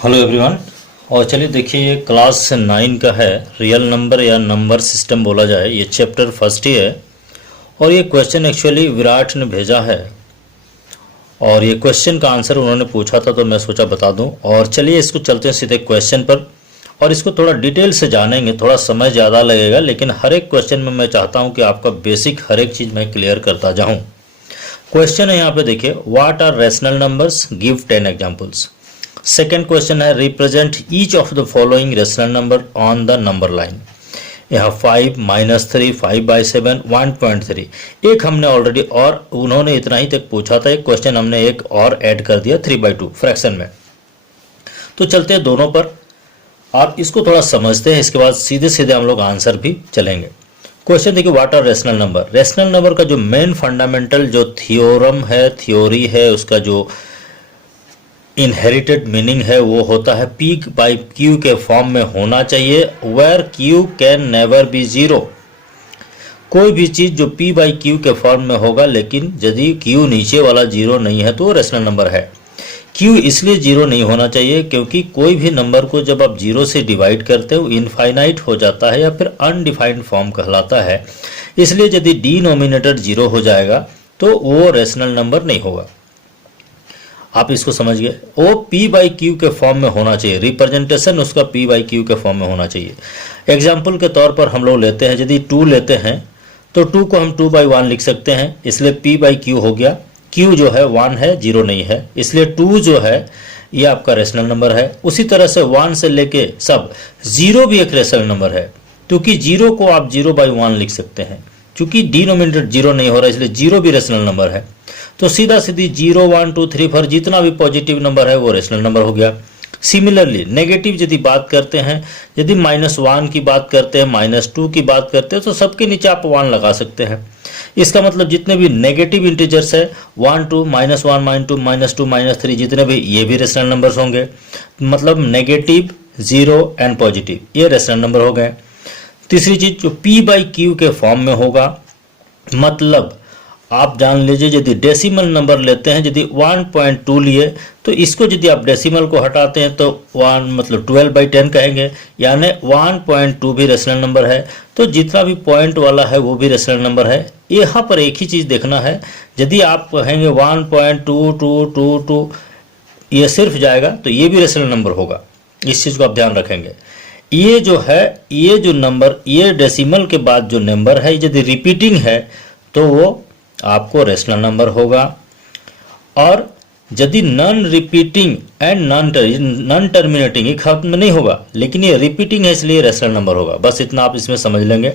Hello everyone. और चलिए देखिए, ये क्लास 9 का है, रियल नंबर या नंबर सिस्टम बोला जाए। ये चैप्टर फर्स्ट ही है और ये क्वेश्चन एक्चुअली विराट ने भेजा है और ये क्वेश्चन का आंसर उन्होंने पूछा था तो मैं सोचा बता दूं। और चलिए इसको चलते हैं सीधे क्वेश्चन पर और इसको थोड़ा डिटेल से जानेंगे। थोड़ा समय ज़्यादा लगेगा लेकिन हर एक क्वेश्चन में मैं चाहता हूँ कि आपका बेसिक हर एक चीज़ मैं क्लियर करता जाऊँ। क्वेश्चन है यहाँ पे देखिए, what are rational numbers, give 10 examples. Second question है, represent each of the following rational number on the number line. यहाँ 5, -3, 5/7, 1.3। एक हमने ऑलरेडी और उन्होंने इतना ही तक पूछा था, एक क्वेश्चन हमने एक और ऐड कर दिया 3/2 फ्रैक्शन में। तो चलते हैं दोनों पर, आप इसको थोड़ा समझते हैं, इसके बाद सीधे सीधे हम लोग आंसर भी चलेंगे। क्वेश्चन देखिए, what are rational number. Rational number का जो मेन फंडामेंटल जो थियोरम है, थ्योरी है, उसका जो इनहेरिटेड मीनिंग है वो होता है P by Q के फॉर्म में होना चाहिए, where Q can never be zero. कोई भी चीज जो P by Q के फॉर्म में होगा, लेकिन यदि Q नीचे वाला जीरो नहीं है तो वो रेशनल नंबर है। Q इसलिए जीरो नहीं होना चाहिए क्योंकि कोई भी नंबर को जब आप जीरो से डिवाइड करते हो इनफाइनाइट हो जाता है या फिर अनडिफाइंड फॉर्म कहलाता है। इसलिए यदि डिनोमिनेटर जीरो हो जाएगा तो वो रेशनल नंबर नहीं होगा। आप इसको समझ गए। वो P by Q के फॉर्म में होना चाहिए, रिप्रेजेंटेशन उसका P by Q के फॉर्म में होना चाहिए। एग्जाम्पल के तौर पर हम लोग लेते हैं, यदि 2 लेते हैं तो 2 को हम 2/1 लिख सकते हैं, इसलिए P by Q हो गया। Q जो है 1 है, 0 नहीं है, इसलिए 2 जो है ये आपका रेशनल नंबर है। उसी तरह से 1 से लेके सब 0 भी एक रेशनल नंबर है, क्योंकि 0 को आप 0/1 लिख सकते हैं। चूंकि डिनोमिनेटर 0 नहीं हो रहा इसलिए 0 भी रेशनल नंबर है। तो सीधा सीधी 0, 1, 2, 3, 4 जितना भी पॉजिटिव नंबर है वो रेशनल नंबर हो गया। सिमिलरली नेगेटिव यदि बात करते हैं, यदि -1 की बात करते हैं, -2 की बात करते हैं, तो सबके नीचे आप 1 लगा सकते हैं। इसका मतलब जितने भी नेगेटिव इंटीजर्स है 1, 2, -1, -2, -2, -3 जितने भी, ये भी रेशनल नंबर्स होंगे। मतलब नेगेटिव, 0 एंड पॉजिटिव ये रेशनल नंबर हो गए। तीसरी चीज जो P by Q के फॉर्म में होगा, मतलब आप जान लीजिए यदि डेसिमल नंबर लेते हैं, यदि 1.2 लिए तो इसको यदि आप डेसिमल को हटाते हैं तो 1 मतलब 12/10 कहेंगे, यानी 1.2 भी रेशनल नंबर है। तो जितना भी पॉइंट वाला है वो भी रेशनल नंबर है। यहाँ पर एक ही चीज़ देखना है, यदि आप कहेंगे 1.2222 ये सिर्फ जाएगा तो ये भी रेशनल नंबर होगा। इस चीज़ को आप ध्यान रखेंगे। ये जो है, ये जो नंबर, ये डेसिमल के बाद जो नंबर है यदि रिपीटिंग है तो वो आपको रेशनल नंबर होगा। और यदि non repeating and non terminating, ये खत्म नहीं होगा लेकिन ये रिपीटिंग है इसलिए रेशनल नंबर होगा। बस इतना आप इसमें समझ लेंगे।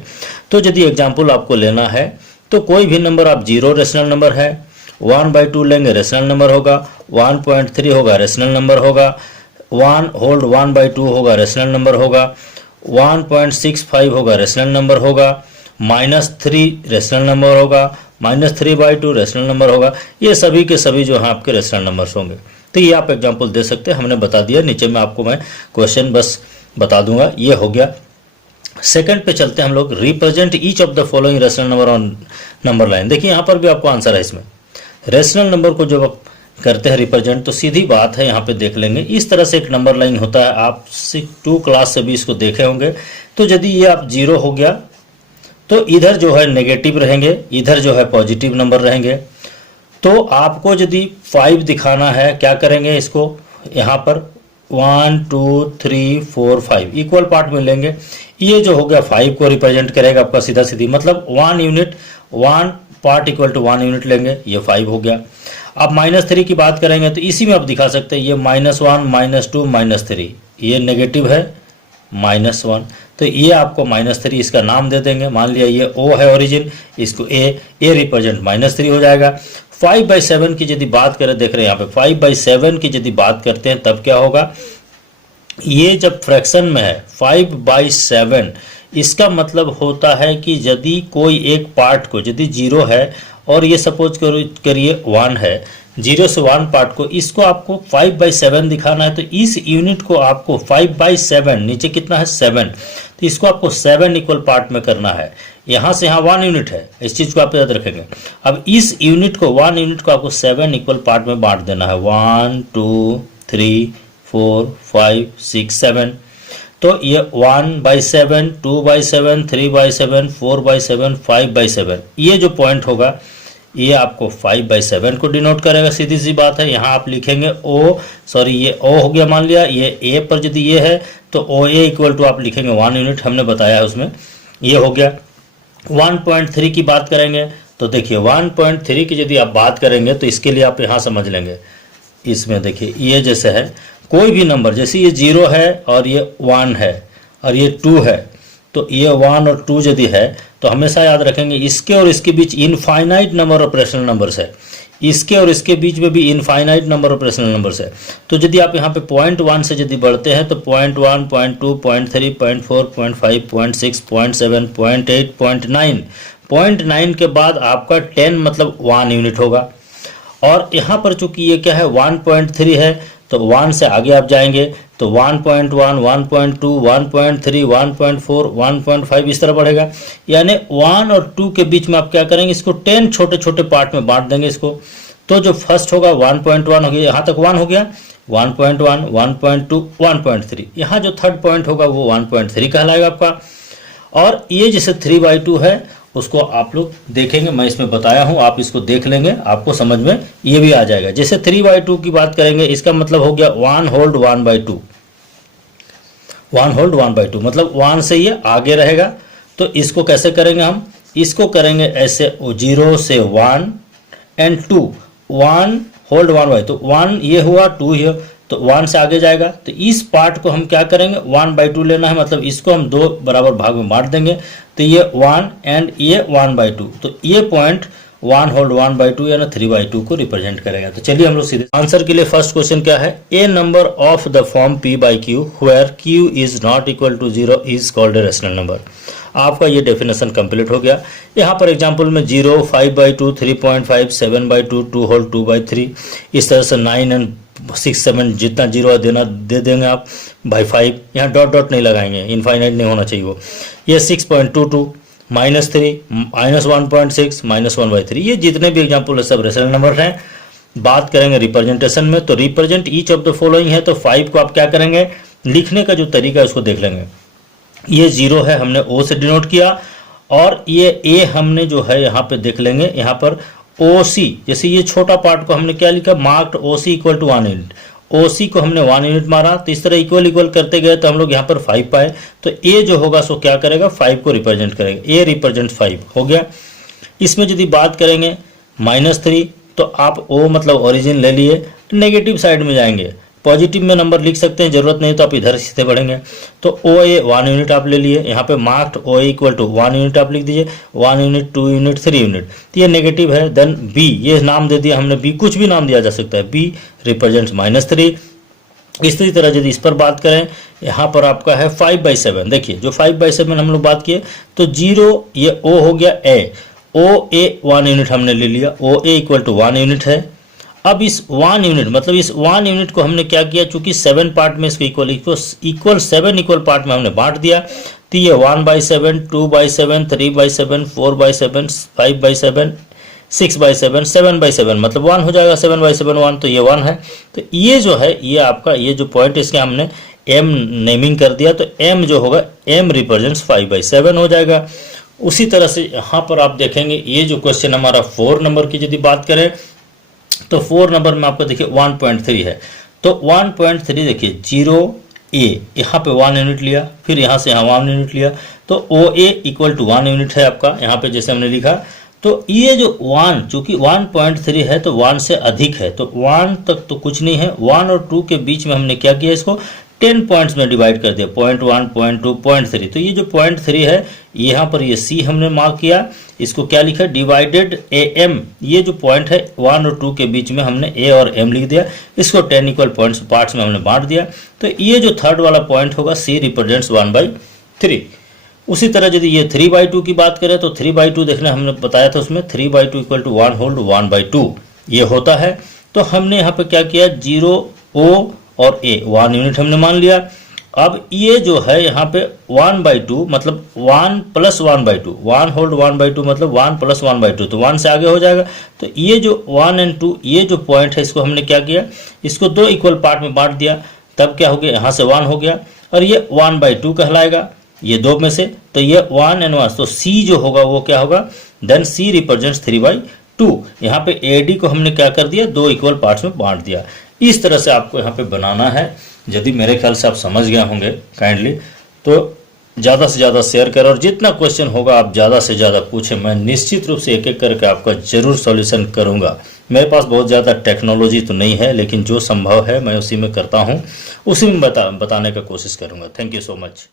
तो यदि एग्जांपल आपको लेना है तो कोई भी नंबर आप 0 रेशनल नंबर है, 1/2 लेंगे रेशनल नंबर होगा, 1.3 होगा रेशनल नंबर होगा, 1/2 होगा रेशनल नंबर होगा, 1.65 होगा रेशनल नंबर होगा, -3 रेशनल नंबर होगा, -3/2 रेशनल नंबर होगा। ये सभी के सभी जो हैं आपके रेशनल नंबर्स होंगे। तो ये आप एग्जांपल दे सकते हैं, हमने बता दिया। नीचे में आपको मैं क्वेश्चन बस बता दूंगा। ये हो गया। सेकंड पे चलते हैं हम लोग, represent each of the following rational number on number line. देखिए यहाँ पर भी आपको आंसर है इसमें। रेशनल नंबर को जब आप करते हैं रिप्रेजेंट तो सीधी बात है, यहाँ पे देख लेंगे इस तरह से एक नंबर लाइन होता है। आप 2 क्लास से भी इसको देखे होंगे। तो यदि ये आप 0 हो गया तो इधर जो है नेगेटिव रहेंगे, इधर जो है पॉजिटिव नंबर रहेंगे। तो आपको यदि 5 दिखाना है, क्या करेंगे, इसको यहाँ पर 1, 2, 3, 4, 5 इक्वल पार्ट में लेंगे। ये जो हो गया 5 को रिप्रेजेंट करेगा आपका सीधा सीधी, मतलब 1 unit, 1 part equal to 1 unit लेंगे, ये 5 हो गया। अब -3 की बात करेंगे तो इसी में आप दिखा सकते हैं, ये -1, -2, -3 ये नेगेटिव है, -1 तो ये आपको -3 इसका नाम दे देंगे। मान लिया ये O है ओरिजिन, इसको A रिप्रेजेंट -3 हो जाएगा। 5/7 की यदि बात करें, देख रहे हैं यहाँ पे 5/7 की यदि बात करते हैं तब क्या होगा, ये जब फ्रैक्शन में है 5/7 इसका मतलब होता है कि यदि कोई एक पार्ट को, यदि 0 है और ये सपोज करिए 1 है, 0 से 1 पार्ट को, इसको आपको 5/7 दिखाना है। तो इस यूनिट को आपको 5/7, नीचे कितना है 7, तो इसको आपको 7 इक्वल पार्ट में करना है। यहाँ से यहाँ 1 यूनिट है, इस चीज़ को आप याद रखेंगे। अब इस यूनिट को 1 यूनिट को आपको 7 इक्वल पार्ट में बांट देना है, 1, 2, 3, 5 6 7। तो ये 1/7, 2/7, 3/7, 4/7, 5/7, ये जो पॉइंट होगा ये आपको 5/7 को डिनोट करेगा। सीधी सी बात है, यहाँ आप लिखेंगे ये ओ हो गया, मान लिया ये ए पर यदि ये है तो ओ ए इक्वल टू आप लिखेंगे 1 यूनिट, हमने बताया है उसमें, ये हो गया। 1.3 की बात करेंगे तो देखिए 1.3 की यदि आप बात करेंगे तो इसके लिए आप यहाँ समझ लेंगे, इसमें देखिए ये जैसे है कोई भी नंबर, जैसे ये 0 है और ये 1 है और ये 2 है, तो ये 1 और 2 यदि है तो हमेशा याद रखेंगे इसके और इसके बीच infinite number of rational numbers है, इसके और इसके बीच में भी infinite number of rational numbers है। तो यदि आप यहाँ पे 0.1 से यदि बढ़ते हैं तो 0.1, 0.2, 0.3, 0.4, 0.5, 0.6, 0.7, 0.8, 0.9, 0.9 के बाद आपका 10 मतलब 1 यूनिट होगा। और यहाँ पर चूंकि ये क्या है 1.3 है तो 1 से आगे आप जाएंगे तो 1.1, 1.2, 1.3, 1.4, 1.5 इस तरह बढ़ेगा। यानी 1 और 2 के बीच में आप क्या करेंगे, इसको 10 छोटे छोटे पार्ट में बांट देंगे इसको। तो जो फर्स्ट होगा 1.1 हो गया, यहाँ तक 1 हो गया, 1.1, 1.2, 1.3, यहाँ जो थर्ड पॉइंट होगा वो 1.3 कहलाएगा आपका। और ये जैसे 3/2 है उसको आप लोग देखेंगे, मैं इसमें बताया हूं, आप इसको देख लेंगे, आपको समझ में ये भी आ जाएगा। जैसे 3/2 की बात करेंगे, इसका मतलब हो गया 1 होल्ड 1/2, 1 होल्ड 1/2 मतलब 1 से ये आगे रहेगा। तो इसको कैसे करेंगे हम, इसको करेंगे ऐसे 0 से 1 एंड 2, 1 होल्ड 1/2, तो 1 ये हुआ, 2 ये, तो 1 से आगे जाएगा। तो इस पार्ट को हम क्या करेंगे 1/2 लेना है, मतलब इसको हम 2 बराबर भाग में बांट देंगे। तो ये 1 एंड ये 1/2, तो ये पॉइंट 1 होल्ड 1/2 यानी 3/2 को रिप्रेजेंट करेगा। तो चलिए हम लोग सीधे आंसर के लिए फर्स्ट क्वेश्चन क्या है, a number of the form p/q where q is not equal to 0 is called a rational number. आपका ये डेफिनेशन कंप्लीट हो गया। यहाँ पर एग्जांपल में 0, 5/2, 3.5, 7/2, 2 होल 2/3, इस तरह से 9 एंड 6, 7 जितना 0 देना दे देंगे आप बाई 5, यहाँ डॉट डॉट नहीं लगाएंगे, इनफाइनाइट नहीं होना चाहिए वो। ये 6.22, -3, -1.6, -1/3, ये जितने भी एग्जांपल है सब रेशनल नंबर हैं। बात करेंगे रिप्रेजेंटेशन में, तो represent each of the following है, तो 5 को आप क्या करेंगे, लिखने का जो तरीका है उसको देख लेंगे। ये 0 है, हमने O से डिनोट किया, और ये A हमने जो है यहाँ पे देख लेंगे, यहाँ पर OC, जैसे ये छोटा पार्ट को हमने क्या लिखा, marked OC equal to 1 unit, OC को हमने 1 यूनिट मारा, तो इस तरह इक्वल इक्वल करते गए तो हम लोग यहाँ पर 5 पाए। तो A जो होगा सो क्या करेगा, 5 को रिप्रेजेंट करेगा, A रिप्रेजेंट 5 हो गया। इसमें यदि बात करेंगे -3, तो आप O मतलब ओरिजिन ले लिए, नेगेटिव साइड में जाएंगे, पॉजिटिव में नंबर लिख सकते हैं, जरूरत नहीं तो आप इधर सीधे बढ़ेंगे। तो OA 1 यूनिट आप ले लिए, यहाँ पे marked OA equal to 1 unit आप लिख दीजिए, 1 यूनिट, 2 यूनिट, 3 यूनिट, तो ये नेगेटिव है। देन B, ये नाम दे दिया हमने, B कुछ भी नाम दिया जा सकता है, B रिप्रेजेंट्स -3। इसी तरह यदि इस पर बात करें, यहाँ पर आपका है 5/7, देखिए जो 5/7 हम लोग बात किए, तो 0 ये O हो गया A, OA 1 यूनिट हमने ले लिया, OA इक्वल टू 1 यूनिट है। अब इस 1 यूनिट मतलब इस 1 यूनिट को हमने क्या किया, चूंकि 7 पार्ट में इसको इक्वल 7 इक्वल पार्ट में हमने बांट दिया, तो ये 1/7, 2/7, 3/7, 4/7, 5/7, 6/7, 7/7 मतलब 1 हो जाएगा, 7/7 1, तो ये 1 है। तो ये जो है ये आपका ये जो पॉइंट इसके हमने M नेमिंग कर दिया, तो M जो होगा M रिप्रेजेंट्स 5/7 हो जाएगा। उसी तरह से यहाँ पर आप देखेंगे ये जो क्वेश्चन हमारा 4 नंबर की यदि बात करें, तो 4 नंबर में आपको देखिए 1.3 है, तो 1.3 देखिए 0A, यहाँ पे 1 यूनिट लिया, फिर यहाँ से यहाँ 1 यूनिट लिया, तो OA इक्वल टू 1 यूनिट है आपका, यहाँ पे जैसे हमने लिखा। तो ये जो 1 चूंकि 1.3 है तो 1 से अधिक है, तो 1 तक तो कुछ नहीं है, 1 और 2 के बीच में हमने क्या किया, इसको 10 पॉइंट्स में डिवाइड कर दिया, 0.1, 0.2, 0.3। तो ये जो 0.3 है यहाँ पर ये C हमने मार्क किया, इसको क्या लिखा, डिवाइडेड AM, ये जो पॉइंट है 1 और 2 के बीच में हमने A और M लिख दिया, इसको 10 इक्वल पॉइंट्स पार्ट्स में हमने बांट दिया। तो ये जो थर्ड वाला पॉइंट होगा C रिप्रेजेंट्स 1/3। उसी तरह यदि ये 3/2 की बात करें, तो 3/2 देखना हमने बताया था उसमें, 3/2 इक्वल टू 1 होल्ड 1/2 ये होता है। तो हमने यहाँ पे क्या किया, 0 O और A 1 यूनिट हमने मान लिया। अब ये जो है यहाँ पे 1/2 मतलब 1 + 1/2, 1 होल्ड 1/2 मतलब 1 + 1/2, तो 1 से आगे हो जाएगा। तो ये जो 1 और 2 ये जो पॉइंट है इसको हमने क्या किया, इसको 2 इक्वल पार्ट में बांट दिया, तब क्या हो गया, यहाँ से 1 हो गया और ये 1/2 कहलाएगा, ये 2 में से, तो ये 1 and 1, तो C जो होगा वो क्या होगा, देन C रिप्रेजेंट्स 3/2। यहाँ पे AD को हमने क्या कर दिया, 2 इक्वल पार्ट्स में बांट दिया। इस तरह से आपको यहाँ पे बनाना है। यदि मेरे ख्याल से आप समझ गए होंगे काइंडली, तो ज़्यादा से ज़्यादा शेयर करें और जितना क्वेश्चन होगा आप ज़्यादा से ज़्यादा पूछें। मैं निश्चित रूप से एक एक करके आपका जरूर सॉल्यूशन करूँगा। मेरे पास बहुत ज़्यादा टेक्नोलॉजी तो नहीं है, लेकिन जो संभव है मैं उसी में करता हूँ, उसी में बताने का कोशिश करूँगा। Thank you so much.